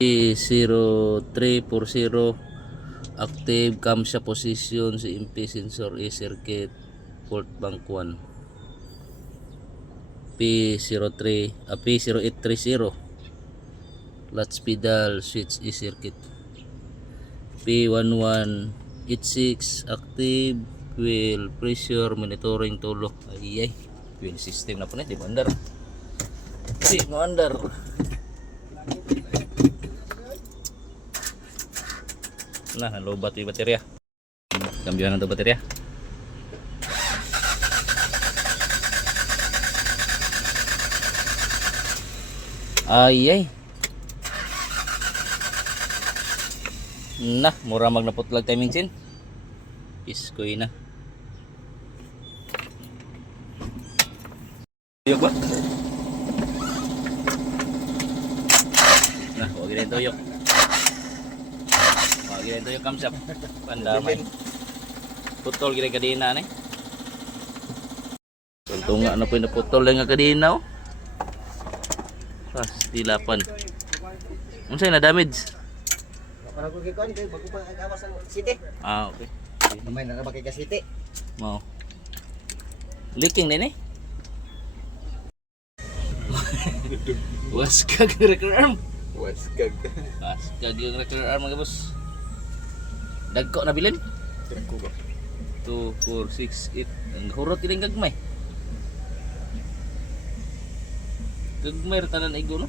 P0340 active camshaft position si MP sensor A circuit port bank 1. P0830 latch pedal switch E circuit. P1186 active wheel pressure monitoring tulo. Ay wheel system na po na di mandar. Di mandar. Nah, lobat yung baterya. Kambihan na ito baterya. Ay. Nah, mura magnaputlag timing sin. Iskoy na. Tuyok ba? Nah, huwag rin tuyok. Ito yung kamsap pandamay putol gini kadina ni tuntunga na po yung naputol lang nga kadina oh. Pasti lapan unsay na damage para ko gikuan kay bago pa agawas ang city okay may na ba kay ka city mo leaking din eh waskag record arm waskag yung record arm mga boss. Dagko na bilin? Dagko ba? 2, 4, 6, 8. Ang hurot ilang gagmay. Gagmay ratanan igo no?